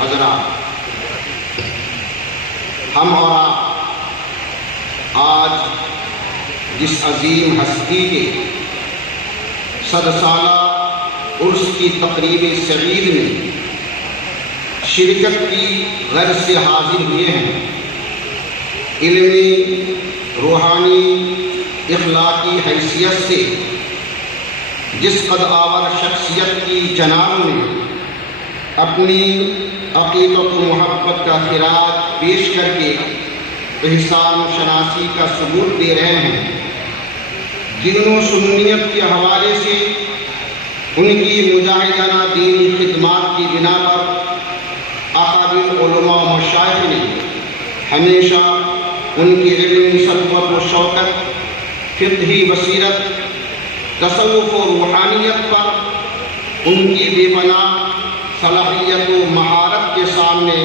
حضرات، ہم اور آپ آج جس عظیم ہستی کے 100 سالہ عرس کی تقریب صغیر میں شرکت کی غرض سے حاضر ہوئے ہیں، علمی، روحانی، اخلاقی حیثیت سے جس قد آور شخصیت کی جناب نے اپنی عقیدت و محبت کا خراج پیش کر کے احسان شناسی کا ثبوت دے رہے ہیں، دین و سنیت کے حوالے سے ان کی مجاہدانہ دینی خدمات کی بنا پر اکابر علماء و مشائخ نے ہمیشہ ان کی علمی سطوت و شوکت، فقہی بصیرت، تصوف و روحانیت پر ان کی بے پناہ صلاحیت و مہارت کے سامنے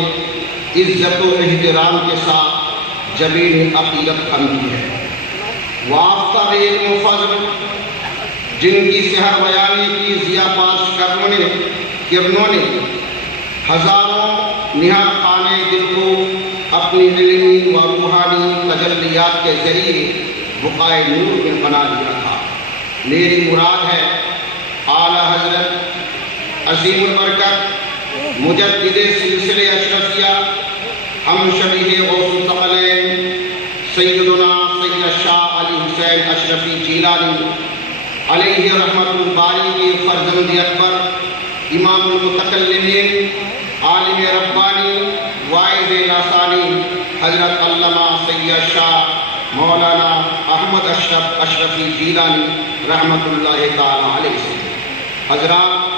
عزت و احترام کے ساتھ جبین عقیدت خم کی ہے۔ وافقہ علم و فضل جن کی سحر بیانی کی ضیاء پاش کرنوں نے ہزاروں نہاد خانے دل کو اپنی علمی و روحانی تجلیات کے ذریعے بقائے نور میں بنا دیا تھا۔ میری مراد ہے اعلیٰ حضرت عظیم البرکت مجدد سلسلہ اشرفیہ ہم شبیہ غوث الثقلین سیدنا سید شاہ علی حسین اشرفی جیلانی علیہ رحمت الباری کے فرزند اکبر، امام المتکلمین، عالم ربانی، واعظ لسانی حضرت علامہ سید شاہ مولانا احمد اشرف اشرفی جیلانی رحمت اللہ تعالی علیہ سے۔ حضرات،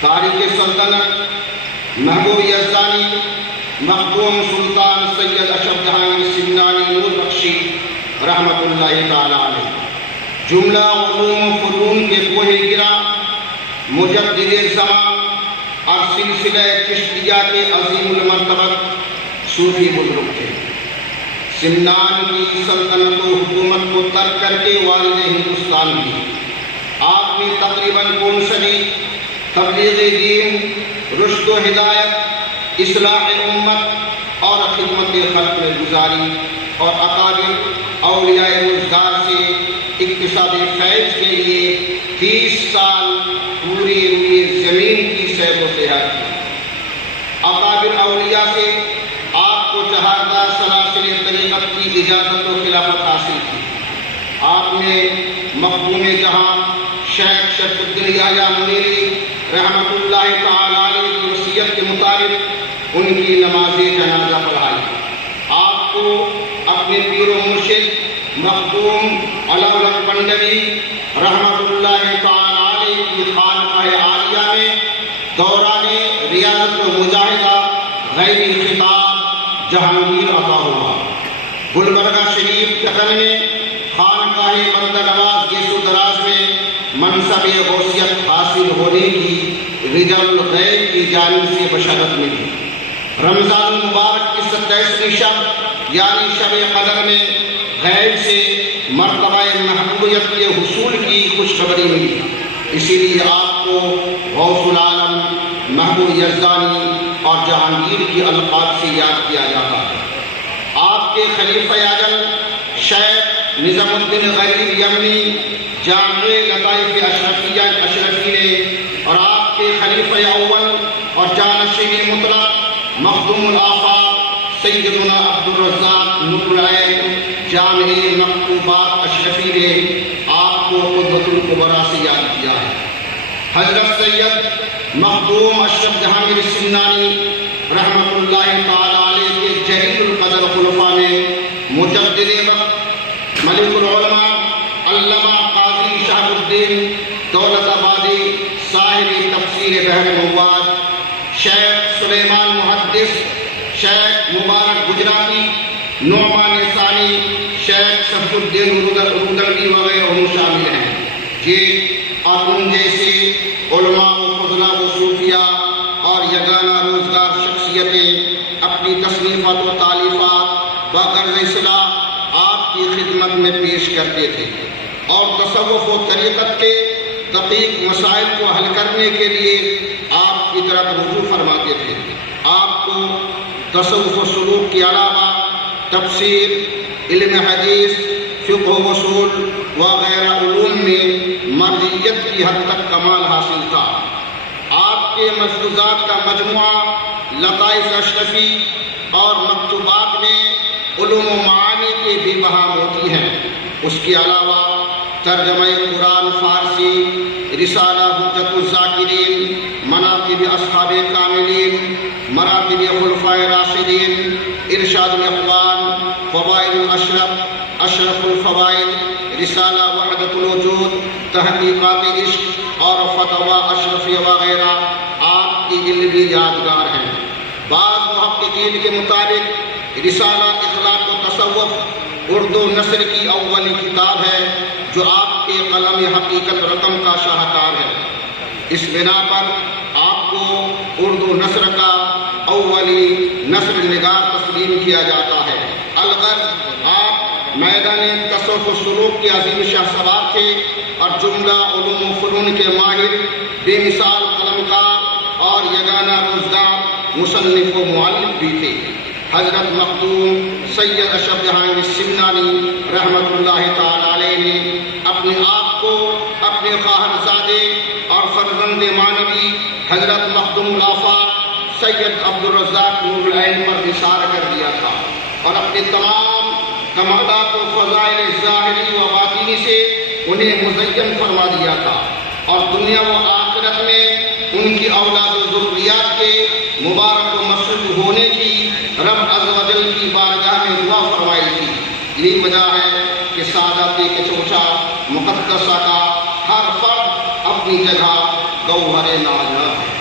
تاریخ سلطنت محبوب یزدانی مخدوم سلطان سید اشرف جہانگیر سمنانی نور بخشی رحمت اللہ تعالی علیہ، جملہ علوم و فنون کے کوہ گرا، مجدد زمان اور سلسلہ چشتیہ کے عظیم المرتبت صوفی بزرگ تھے۔ سمنان کی سلطنت و حکومت کو ترک کر کے والد ہندوستان کی آپ نے تقریباً 5 صدی تبلیغ دین، رشد و ہدایت، اصلاح امت اور خدمت خلق میں گزاری، اور اکابر اولیاء روزگار سے اکتساب فیض کے لیے 30 سال پوری روئے زمین کی سیر و سیاحت کی۔ اکابر اولیاء سے آپ کو چہارتا سلاسل طریقت کی اجازت و خلافت حاصل کی۔ آپ نے مخدوم جہاں شیخ شرف الدین یحییٰ منیری رحمت اللہ تعالی علیہ کی وصیت کے مطابق ان کی نماز جنازہ پڑھائی۔ آپ کو اپنے پیر و مرشد مخدوم علاء پنڈوی رحمت اللہ تعالی علیہ کی خانقاہ عالیہ میں دوران ریاضت و مجاہدہ غیبی خطاب جہانگیر عطا ہوا۔ گلبرگہ شریف قطن میں خانقاہ بندہ نواز گیس و دراز میں منصب غوثیت حاصل ہونے کی رجال الغیب کی جانب سے بشارت ملی۔ رمضان المبارک کی 27ویں شب یعنی شب قدر میں غیب سے مرتبہ محبوبیت کے حصول کی خوشخبری ملی، اسی لیے آپ کو غوث العالم، محبوب یزدانی اور جہانگیر کی القاب سے یاد کیا جاتا ہے۔ آپ کے خلیفہ اعظم شیخ نظام الدین غریب یمنی جامع لطائف اشرفی نے، اور آپ کے خلیفہ اول اور جانشین مطلق مخدوم الآفاق سیدنا عبدالرزاق نور العین جامع مکتوبات اشرفی نے آپ کو قدوۃ الکبریٰ سے یاد کیا ہے۔ حضرت سید مخدوم اشرف جہانگیر سمنانی رحمت اللہ تعالی علیہ کے جلیل القدر خلفاء نے مجدد وقت ملک العلماء علامہ قاضی شہاب الدین دولت آبادی صاحب تفسیر بحر مواد شیخ سلیمان محدث، شیخ مبارک گجراتی، نعمان ثانی، شیخ صفی الدین رودلوی وغیرہ شامل ہیں۔ یہ اور ان جیسے علماء و فضلاء و صوفیاء اور یگانہ روزگار شخصیتیں اپنی تصنیفات و تالیفات بغرض اصلاح آپ کی خدمت میں پیش کرتے تھے، اور تصوف و طریقت کے دقیق مسائل کو حل کرنے کے لیے آپ کی کی طرف رجوع فرماتے تھے۔ آپ کو تصوف و سلوک کے علاوہ تفسیر، علم حدیث، فقہ و اصول وغیرہ علوم میں مرجعیت کی حد تک کمال حاصل تھا۔ آپ کے ملفوظات کا مجموعہ لطائف اشرفی اور مکتوبات میں علوم و معانی کے بھی بہا موتی ہیں۔ اس کے علاوہ ترجمہ قرآن فارسی، رسالہ حجت الذاکرین، مناقب اصحاب کاملین، مراتب خلفاء راشدین، ارشاد الاخوان، فوائد الاشرف، اشرف الفوائد، رسالہ وحدت الوجود، تحقیقات عشق اور فتویٰ اشرفیہ وغیرہ آپ کی علمی یادگار ہیں۔ بعض محققین کے مطابق رسالہ اخلاق و تصوف اردو نثر کی اولی کتاب ہے جو آپ کے قلم حقیقت رقم کا شاہکار ہے۔ اس بنا پر آپ کو اردو نثر کا اولی نثر نگار تسلیم کیا جاتا ہے۔ الغرض آپ میدان تصوف و سلوک کے عظیم شاہ سوار تھے اور جملہ علوم و فنون کے ماہر، بے مثال قلمکار اور یگانہ روزگار مصنف و مؤلف بھی تھے۔ حضرت مخدوم سید اشرف جہاں السمنانی رحمۃ اللہ تعالی علیہ نے اپنے آپ کو اپنے خواہرزادے اور فرزند مانوی حضرت مخدوم الآفاق سید عبدالرزاق نور العین پر نثار کر دیا تھا اور اپنے تمام کمالات و فضائل ظاہری و باطنی سے انہیں مزین فرما دیا تھا، اور دنیا و آخرت میں ان کی اولاد و ذریات کے مبارک و مسعود ہونے کی رب عز و جل کی بارگاہ میں دعا فرمائی تھی۔ یہی وجہ ہے کہ سعادت کے چوچا مقدسہ کا ہر فرد اپنی جگہ گوہر ناجا ہے۔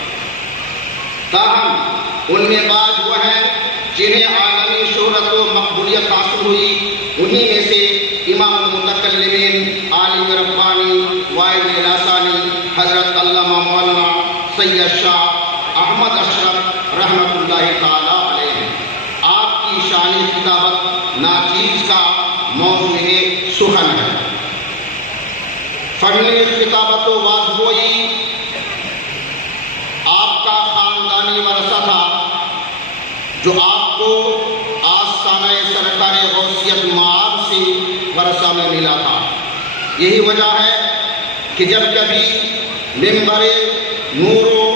تاہم ان میں بعض وہ ہیں جنہیں عالمی شہرت و مقبولیت حاصل ہوئی، انہی میں سے امام المتکلمین عالم ربانی وائل لاسانی حضرت علامہ مولانا سید شاہ احمد اشرف رحمۃ اللہ تعالی علیہ ہیں۔ آپ کی شانی کتابت ناچیز کا موضوع سخن ہے۔ فن کتابت و واضحوئی آپ کا خاندانی ورثہ تھا جو آپ کو آستانہ سرکار غوثیت معاد سے ورثہ میں ملا تھا۔ یہی وجہ ہے کہ جب کبھی ممبر نور و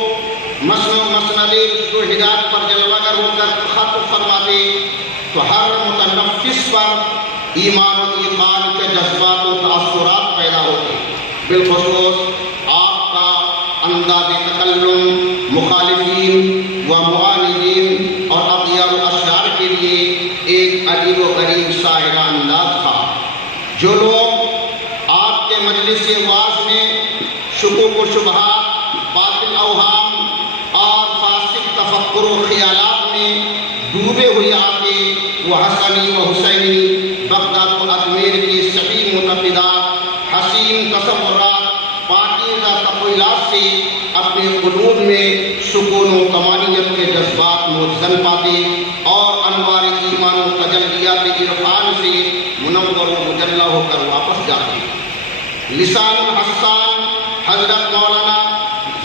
مسند ہدایت پر جلوہ گر ہو کر خطب فرماتے تو ہر متنفس پر ایمان و ایمان کے جذبات و تاثرات پیدا ہوتے۔ بالخصوص آپ کا انداز تکلم مخالفین و معاندین اور اغیار و اشعار کے لیے ایک عجیب و غریب ساحرہ انداز تھا۔ جو لوگ آپ کے مجلس واعظ میں شکوک و شبہات، باطل اوہام اور فاسق تفکر و خیالات میں ڈوبے ہوئے آتے، وہ حسنی و حسینی، بغداد و اجمیر کی صحیح معتقدات، حسین تصورات، پاکیزہ تخیلات سے اپنے قلوب میں سکون و طمانینت کے جذبات متزن پاتے اور انوار ایمان و تجلیات عرفان سے منور و مجلہ ہو کر واپس جاتے۔ لسان الحسان حضرت مولانا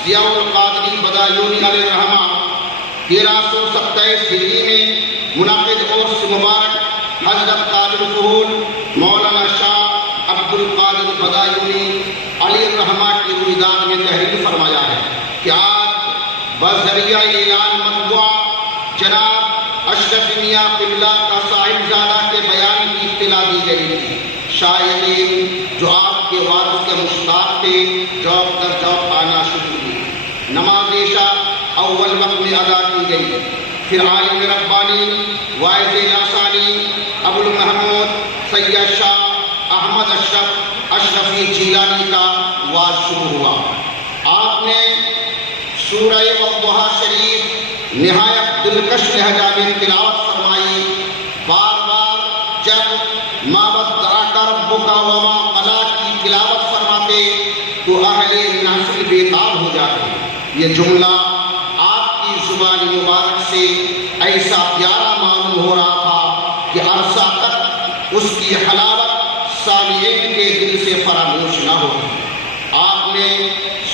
ضیاء القادری بدایونی علیہ الرحمہ 1327 ہجری میں منعقد عرس مبارک حضرت قادر الفہول مولانا شاہ عبد القادر بدایونی علیہ الرحمہ کی رویداد میں تحریر فرمایا ہے کہ آج بذریعہ اعلان مطبوعہ جناب اشرف میاں قبلہ کا صاحبزادہ کے بیان کی اطلاع دی گئی تھی۔ شائقین جو آپ کے وارث کے مشتاق تھے جوب در جوب آنا شروع ہوئی۔ نماز عشاء اول وقت میں ادا کی گئی، پھر عالم ربانی واعظ لاسانی ابو المحمود سید شاہ احمد اشرف اشرفی جیلانی کا واعظ شروع ہوا۔ آپ نے سورہ والضحیٰ شریف نہایت دلکش لہجہ میں تلاوت فرمائی۔ بار بار جب ما ودعک ربک وما قلی کی تلاوت فرماتے تو اہل محفل بیتاب ہو جاتے۔ یہ جملہ آپ کی زبان مبارک سے ایسا پیارا معلوم ہو رہا تھا کہ عرصہ تک اس کی حلاوت سامعین کے دل سے فراموش نہ ہوگی۔ آپ نے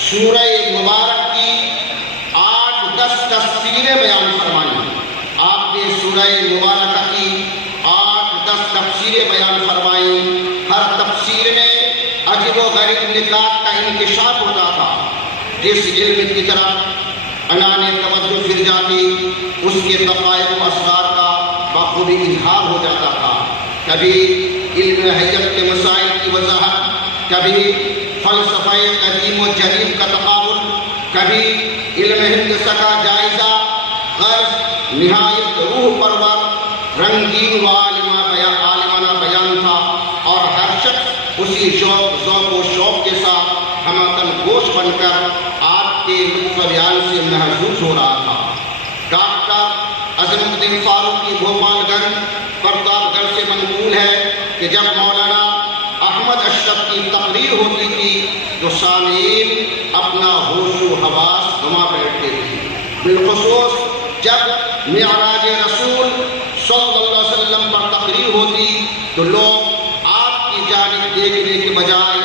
سورہ مبارک کی 8 تفسیریں بیان فرمائیں. آپ نے سورہ مبارکہ کی 8-10 تفسیریں بیان فرمائیں. ہر تفسیر میں عجیب و غریب نکات کا انکشاف ہوتا تھا. جس علم کی طرف عنان توجہ پھر جاتی اس کے دقائق و اسرار کا بخوبی اظہار ہو جاتا تھا. کبھی علم حیت کے مسائل کی وضاحت، کبھی فلسفہ قدیم و جدید کا تقابل، کبھی علم ہندسہ کا جائزہ. غرض نہایت روح پرور رنگین و عالمانہ بیان تھا، اور ہر شخص اسی ذوق و شوق کے ساتھ ہمتن گوش بن کر آپ کے لطف بیان سے محظوظ ہو رہا تھا. ڈاکٹر عظیم الدین فاروقی بھوپال گنج پرتاپ گڑھ سے منقول ہے کہ جب مولانا احمد اشرف کی تقریر ہوتی تھی تو سامعین اپنا ہوش و حواس گنوا بیٹھتے تھے. بالخصوص جب معراج رسول صلی اللہ علیہ وسلم پر تقریر ہوتی تو لوگ آپ کی جانب دیکھنے کے بجائے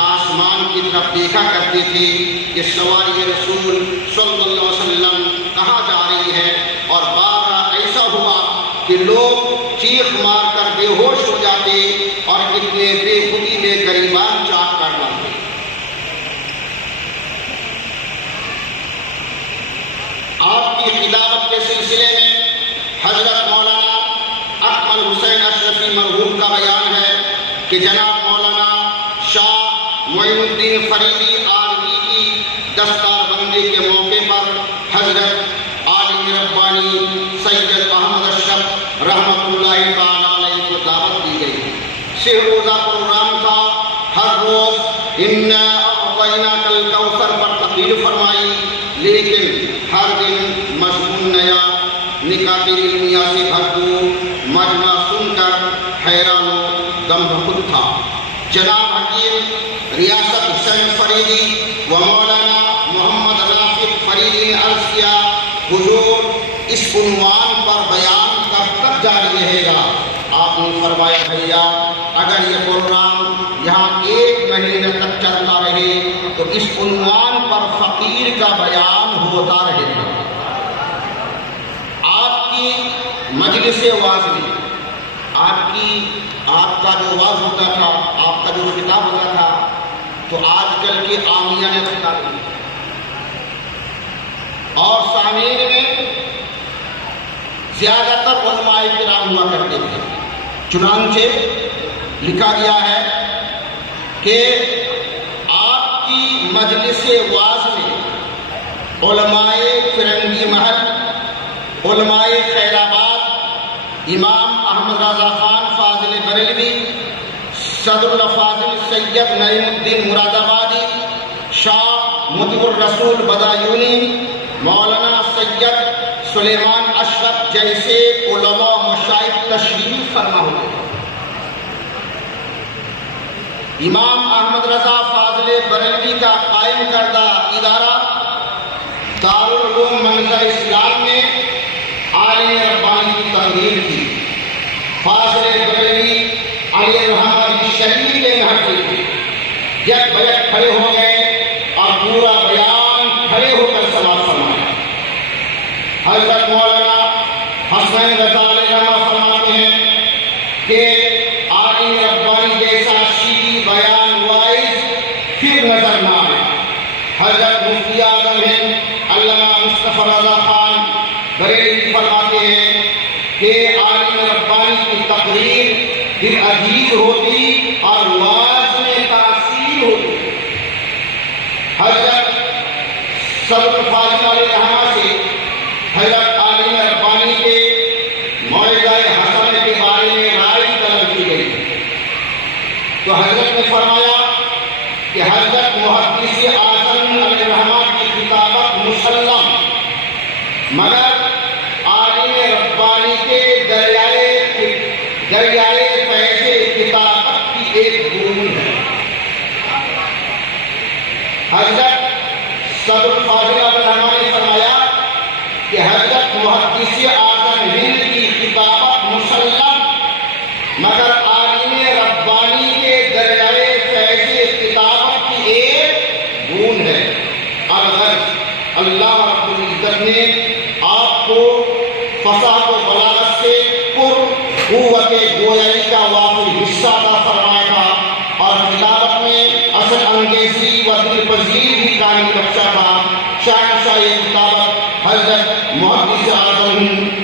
آسمان کی طرف دیکھا کرتے تھے کہ سواری رسول صلی اللہ علیہ وسلم کہاں جا رہی ہے. اور بارہ ایسا ہوا کہ لوگ چیخ مار کر بے ہوش ہو جاتے اور اتنے بے خودی میں گریبان چاک کر ڈالتے. آپ کی خلافت کے سلسلے میں حضرت مولانا اکمل حسین اشرفی مرحوم کا بیان ہے کہ جناب مولانا شاہ معین الدین فریدی آلوی کی دستار بندی کے موقع پر حضرت عالم ربانی سید احمد اشرف رحمۃ اللہ تعالیٰ علیہ کو دعوت دی گئی. 6 روزہ پروگرام تھا. ہر روز انا اعطیناک الکوثر پر تقریر فرمائی، لیکن ہر دن مضمون نیا، نکات علمیہ سے بھرپور مجمع سن کر حیران و غمگن تھا. جناب حکیم ریاست حسین فریدی و مولانا محمد رافق فریدی نے عرض کیا، حضور اس عنوان پر بیان کب تک جاری رہے گا؟ آپ نے فرمایا، بھیا اگر یہ پروگرام یہاں 1 مہینے تک چلتا رہے تو اس عنوان پر فقیر کا بیان ہوتا رہے گا. آپ کی مجلس واعظ میں آپ کا جو واعظ ہوتا تھا، آپ کا جو خطاب ہوتا تھا، تو آج کل کی عامیہ نے بتا دی اور سامعین میں زیادہ تر علماء کرام ہوا کرتے تھے. چنانچہ لکھا گیا ہے کہ آپ کی مجلس واعظ میں علماء فرنگی محل، علماء خیر آباد، امام احمد رضا خان فاضل بریلوی، صدر الفاضل سید نعیم الدین مراد آبادی، شاہ مطیع الرسول بدایونی، مولانا سید سلیمان اشرف جیسے علماء مشائخ تشریف فرما ہوئے. امام احمد رضا فاضل بریلوی کا قائم کردہ ادارہ دارالعلوم منظر اسلام میں عالم ربانی کی تقریر کی. فاضل بریلوی علیہ الرحمہ کی شہید کے محفل تھی. یک بیک کھڑے ہو گئے اور پورا بیان کھڑے ہو کر سماعت فرمایا. حضرت مولانا حسین رضا علیہ الرحمہ فرماتے ہیں کہ عالم ربانی جیسا شیعی بیان وائز پھر نظر نہ آئے. حضرت مفتی اعظم ہیں علامہ مصطفیٰ رضا خان بریلوی فرماتے ہیں کہ عالم ربانی کی تقریر پھر عزیز ہوتی اور واعظ میں تاثیر ہوتی. حضرت صدر فاضل علیہ الرحمہ سے حضرت عالم ربانی کے موعظہ حسن کے بارے میں رائے طلب کی گئی تو حضرت نے فرمایا کہ حضرت محدث اعظم علیہ الرحمہ کی کتابت مسلم، مگر عالم ربانی کے دریائے فیض کتابت کی ایک بوند ہے. حضرت صدر فاضل علیہ الرحمہ نے فرمایا کہ حضرت محدث اعظم ہند کی کتابت مسلم، مگر عالم ربانی کے دریائے فیض کتابت کی ایک بوند ہے. اور اگر اللہ رب العزت نے فصاحت و بلاغت سے قوت گویائی کا وافر حصہ عطا فرمایا تھا اور کتابت میں اثر انگیزی و دل پذیر بھی قائم رکھا تھا۔ شاہنشاہ کتابت حضرت محدث اعظم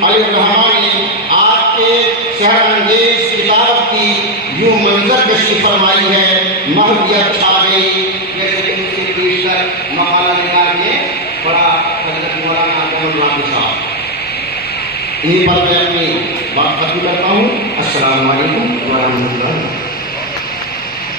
علی الرحمٰن نے آپ کے سحر انگیز کتابت کی یوں منظر کشی فرمائی ہے، مہدیت آ گئی، جیسے کہ اس کے بیشتر مقالہ نگار کے بڑا حضرت مولانا عبد اللہ صاحب۔ انہیں پر میں اپنی بات ختم کرتا ہوں۔ السلام علیکم ورحمۃ اللہ۔